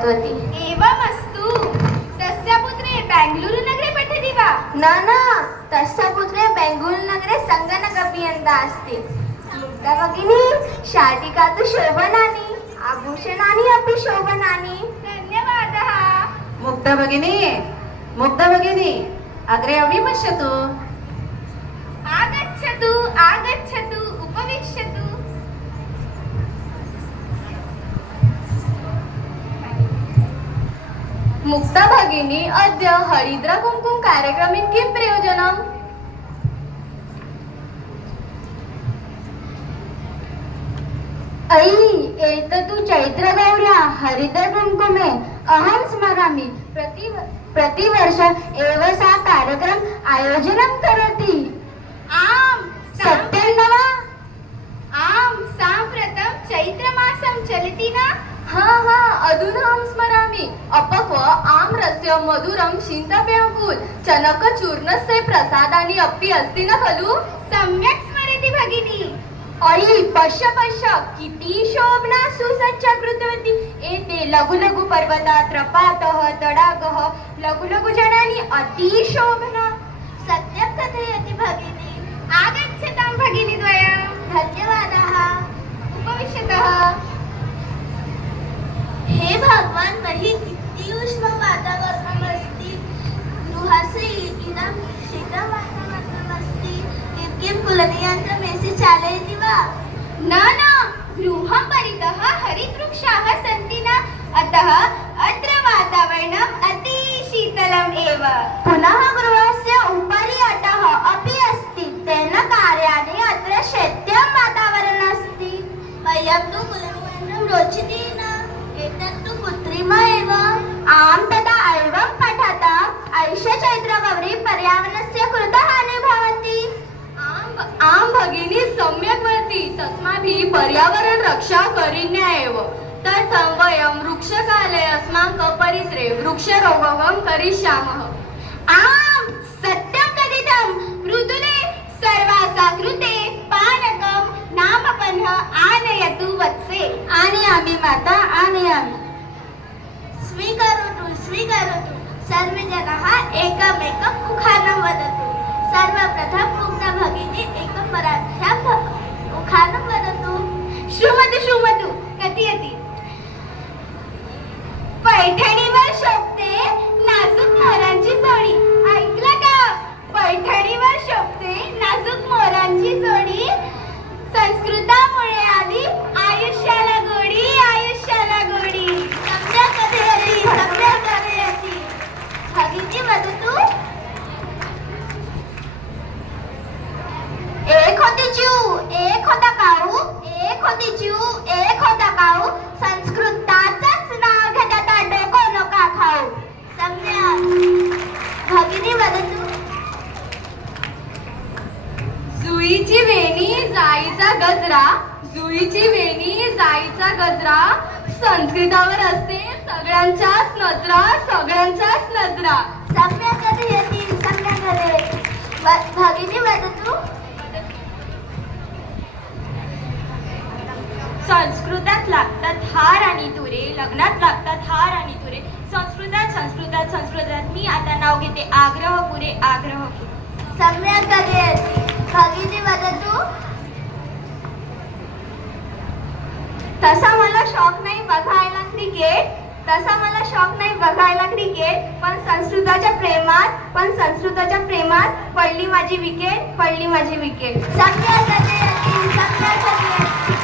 जातवती। एवमस्तु तस्य पुत्रे बेंगलुरु नगरे पठति वा? न तस्य पुत्रे बेंगलुरु नगरे संगणक अभियन्ता अस्ति। मुक्ता भगिनी शाटिका तु शोभनानि, आभूषणानि अपि शोभनानि। धन्यवादः। मुक्ता भगिनी अग्रे अपि पश्यतु। आगच्छतु आगच्छतु उपविशतु। मुक्ता भगिनी अद्य हरिद्रा कुंकुम कार्यक्रमेन किं प्रयोजनम्? अयि एतत्तु चैत्रगौर्या हरिद्रा कुंकुमे अहं स्मरामि। प्रतिवर्ष एव सा कार्यक्रम आयोजनं करोति। आम् सत्यं न वा? आम् साम्प्रतं चैत्रमासं चलति न? हा अधुना अहं स्मरामि। अपक्व आम्रस्य मधुरं शीतपेयकूल चनकचूर्णस्य प्रसादानि अपि अस्ति न खलु? सम्यक् स्मरति भगिनी। अयि पश्य किती शोभना सुसज्जा कृतवती। एते लघु लघु पर्वताः, प्रपातः, तडागः, लघु लघु जनानि अति शोभना। सत्यं कथयति भगिनी। आगच्छतां भगिनीद्वयं। धन्यवादः। उपविशतः। हे भगवान, मही किती उष्ण वातावरणमस्ति। गृहस्य इदं शीतं वातावरणमस्ति। किं कुलनियन्त्रमेसि चालयति वा? न गृहं परितः हरितवृक्षाः सन्ति न, अतः अत्र वातावरणम् अति शीतलम् एव। पुनः गृहस्य उपरि अटः अपि अस्ति, तेन कार्याणि अत्र शैत्यं वातावरणम् अस्ति। मह्यं तु कुलनियन्त्रं रोचते न, एतत्तु कृत्रिम एव। आम् तदा एवं पठताम्। ऐषा चैत्रगौरी पर्यावरणस्य कृते हानिः भवति। आम् भगिनी सम्यक् वदति। तस्माभिः पर्यावरण रक्षा करणीया एव। तदर्थं वयं वृक्षकाले अस्माकं परिसरे वृक्षारोपणं करिष्यामः। आम् सत्यं कथितं। मृदुले सर्वासां कृते पानकं नामपन्नः आनयतु वत्से। आनयामि माता, आनयामि। स्वीकरोतु स्वीकरोतु। सर्वे जनाः एकमेकं उखानं वदतु। सर्वप्रथम मुक्ता भगिनी एकपराभ्यां उखानं वदतु। श्रुमतु कथयति। पैठणीवर शोभते नाजूक मोरांची जोडी। ऐकलं का? पैठणीवर शोभते नाजूक मोरांची जोडी। संस्कृतामुळे आली आयुष्याला गोडी, आयुष्याला गोडी। सम्यक् कथयति सम्यक् कथयति। भगिनी वदतु। एक होती चिऊ, एक होता काऊ, एक होती चिऊ, एक होता काऊ, संस्कृताचंच नाव घेत आता डोकं नका खाऊ। सम्यक्। भगिनी वदतु। जुईची वेणी जाईचा गजरा, जुईची वेणी जाईचा गजरा, संस्कृतावर असते सगळ्यांच्याच नजरा, सगळ्यांच्याच नजरा। सम्यक् कथयति सम्यक् कथयति। भगिनी वदतु। संस्कृतात लागतात हार आणि तुरे, लग्नात लागतात हार आणि तुरे, संस्कृतात मी आता नाव घेते आग्रह पुरे, आग्रह पुरे। सम्यक् कथयति। भगिनी वदतु। तसा मला शौक नाही बघायला क्रिकेट, पण संस्कृताच्या प्रेमात पडली माझी विकेट, सम्यक् कथयति सम्यक् कथयति।